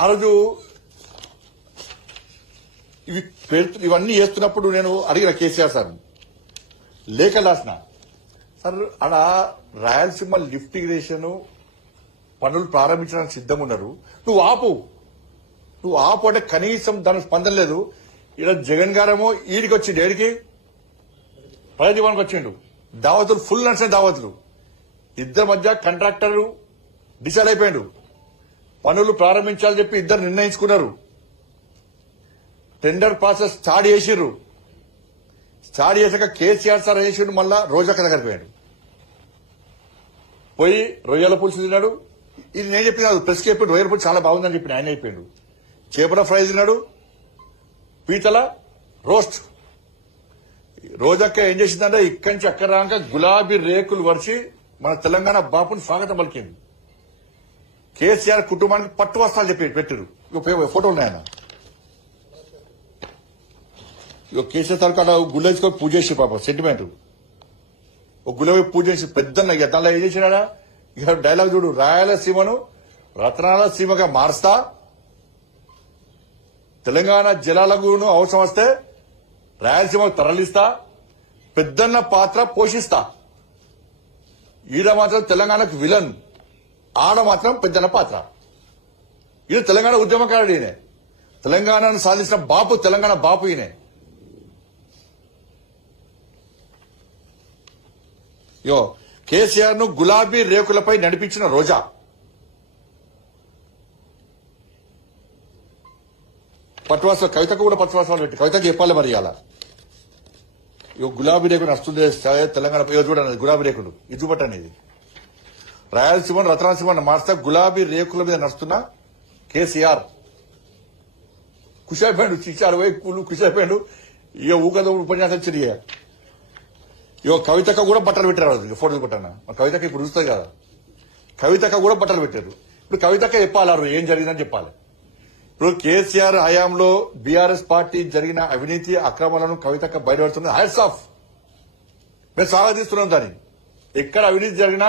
ఆ రోజు ఇవన్నీ చేస్తున్నప్పుడు నేను అడిగిన కేసీఆర్ సార్ లేఖ రాసిన సార్ ఆడ రాయలసీమ లిఫ్ట్ ఇరిగేషన్ పనులు ప్రారంభించడానికి సిద్ధంగా ఉన్నారు, నువ్వు ఆపు అంటే కనీసం దానికి స్పందన లేదు. ఇక్కడ జగన్ గారేమో ఈడికి వచ్చిండు, ఏడికి ప్రజాజీవానికి వచ్చిండు, దావతులు ఫుల్ నడిచిన దావతులు. ఇద్దరి మధ్య కాంట్రాక్టర్ డిసైడ్ అయిపోయాడు, పనులు ప్రారంభించాలని చెప్పి ఇద్దరు నిర్ణయించుకున్నారు. టెండర్ ప్రాసెస్ స్టార్ట్ చేసిర్రు. స్టార్ట్ చేశాక కేసీఆర్ సార్ చేసిండు, మళ్ళా రోజక్క దగ్గరికి పోయాడు. పోయి రొయ్యల పులుసు తిన్నాడు. ఇది నేను చెప్పిన ప్రెస్కి చెప్పి రొయ్యల పులుసు చాలా బాగుందని చెప్పి ఆయన అయిపోయాడు. చేపల ఫ్రై తిన్నాడు, పీతల రోస్ట్. రోజక్క ఏం చేసిందంటే ఇక్కడి నుంచి అక్కడ రాక గులాబీ రేకులు వరిచి మన తెలంగాణ బాపుని స్వాగతం పలికింది. కేసీఆర్ కుటుంబానికి పట్టు వస్త్రాలు చెప్పి పెట్టారు. ఫోటోలు ఉన్నాయన్న. కేసీఆర్ తరపు అలా గుళ్ళేసుకొని పూజ చేసి పాప సెంటిమెంట్ ఒక గులాబీ పూజ చేసి పెద్ద దానిలో ఏం చేసినాడా ఇక డైలాగ్ చూడు, రాయలసీమను రత్నాల సీమగా మారుస్తా, తెలంగాణ జలాలకు అవసరం వస్తే రాయలసీమకు తరలిస్తా, పెద్దన్న పాత్ర పోషిస్తా. ఈడ మాత్రం తెలంగాణకు విలన్, ఆడ మాత్రం పెద్దన్న పాత్ర. ఈయన తెలంగాణ ఉద్యమకారుడు, ఈయన తెలంగాణను సాధించిన బాపు, తెలంగాణ బాపు ఈయన. కేసీఆర్ ను గులాబీ రేకులపై నడిపించిన రోజా పట్టువాస కవితకు కూడా పట్టువాసాలు పెట్టి కవితకు చెప్పాలి మరి అలా. గులాబీ రేకులు వస్తుంది తెలంగాణ చూడండి, గులాబీ రేకులు ఇది చూపట్టండి. ఇది రాయలసీమను రతనాసీమను మార్స్తా గులాబీ రేకుల మీద నడుస్తున్న కేసీఆర్ ఖుషైపోయాడు. చిచ్చారు పోయి ఖుషి అయిపోయాడు. ఇక ఊకదో ఉపన్యాసం వచ్చింది. కవితక కూడా బట్టలు పెట్టారు. ఫోటోలు పెట్టాను కవితక ఇప్పుడు చూస్తుంది కదా, కవితక కూడా బట్టలు పెట్టారు. ఇప్పుడు కవితక చెప్పాలి ఏం జరిగిందని చెప్పాలి. ఇప్పుడు కేసీఆర్ హయాంలో బీఆర్ఎస్ పార్టీ జరిగిన అవినీతి అక్రమాలను కవితక బయటపడుతున్నది. హ్యాట్స్ ఆఫ్, మేము స్వాగతిస్తున్నాం దాన్ని. ఎక్కడ అవినీతి జరిగినా,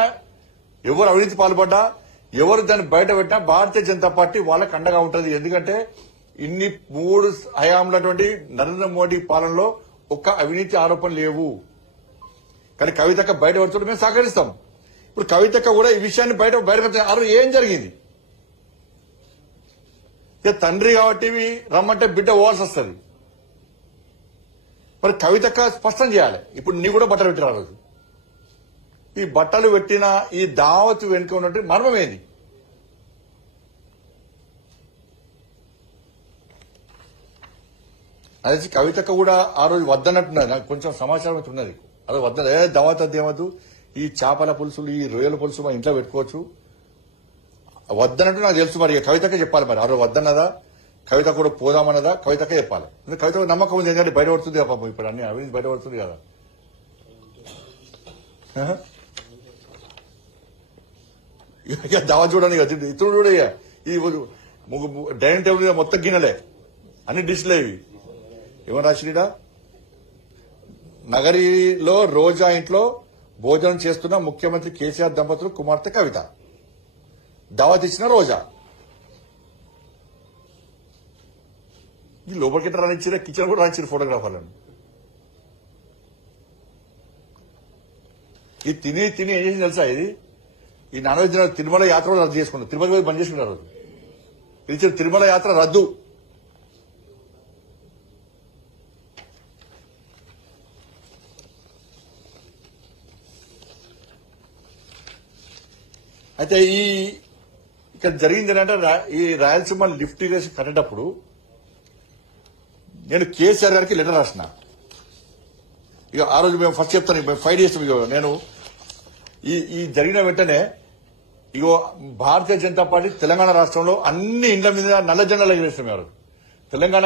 ఎవరు అవినీతి పాల్పడ్డా, ఎవరు దాన్ని బయట పెట్టినా భారతీయ జనతా పార్టీ వాళ్ళకి అండగా ఉంటుంది. ఎందుకంటే ఇన్ని 3 హయాంలటువంటి నరేంద్ర మోడీ పాలనలో ఒక్క అవినీతి ఆరోపణలు లేవు. కానీ కవితక్క బయట పడుతుంటే మేము సహకరిస్తాం. ఇప్పుడు కవితక్క కూడా ఈ విషయాన్ని బయట ఏం జరిగింది, తండ్రి కాబట్టి రమ్మంటే బిడ్డ పోవాల్సి వస్తుంది. మరి కవితక్క స్పష్టం చేయాలి. ఇప్పుడు నీ కూడా బట్టలు పెట్టిన రోజు ఈ బట్టలు పెట్టిన ఈ దావత్ వెనుక ఉన్నట్టు మర్మం ఏంది? అదే కవితక్క కూడా ఆ రోజు వద్దన్నట్టున్నది. నాకు కొంచెం సమాచారం అయితే ఉన్నది. అదే వద్ద దావత్ అదేమద్దు, ఈ చేపల పులుసులు ఈ రొయ్యల పులుసు మా ఇంట్లో పెట్టుకోవచ్చు వద్దన్నట్టు నాకు తెలుసు. మరి కవితకే చెప్పాలి. మరి ఆ రోజు వద్దన్నదా, కవిత కూడా పోదామన్నదా, కవితకే చెప్పాలి. కవిత నమ్మకం ఉంది, ఎందుకంటే బయటపడుతుంది కదా పాపం. ఇప్పుడు అన్ని అవినీతి బయటపడుతుంది కదా. ఇక దావత్ చూడండి, ఇతడు చూడ ఈ డైనింగ్ టేబుల్ మొత్తం గిన్నెలే, అన్ని డిష్లే. ఇవి ఏమని రాసిడా, నగరిలో రోజా ఇంట్లో భోజనం చేస్తున్న ముఖ్యమంత్రి కేసీఆర్ దంపతులు కుమార్తె కవిత, దావత్ ఇచ్చిన రోజా. ఈ లోపలికి రానిచ్చిన కిచెన్ కూడా రానిచ్చిన ఫోటోగ్రాఫర్లను. ఇది తిని ఏం చేసి తెలుసా, ఈ నాన్ వెజ్ తిరుమల యాత్ర రద్దు చేసుకున్నారు. తిరుమల బంద్ చేసుకున్నారు. రోజు ఇచ్చిన తిరుమల యాత్ర రద్దు. అయితే ఇక్కడ జరిగింది ఏంటంటే, ఈ రాయలసీమ లిఫ్ట్ ఇరిగేషన్ కట్టేటప్పుడు నేను కేసీఆర్ గారికి లెటర్ రాసిన. ఇక ఆ రోజు మేము ఫస్ట్ చెప్తాను, మేము ఫైట్ చేస్తాం. ఇక నేను ఈ జరిగిన వెంటనే ఇగో భారతీయ జనతా పార్టీ తెలంగాణ రాష్ట్రంలో అన్ని ఇండ్ల మీద నల్ల జెండాలు ఎగిరేస్తాం. తెలంగాణ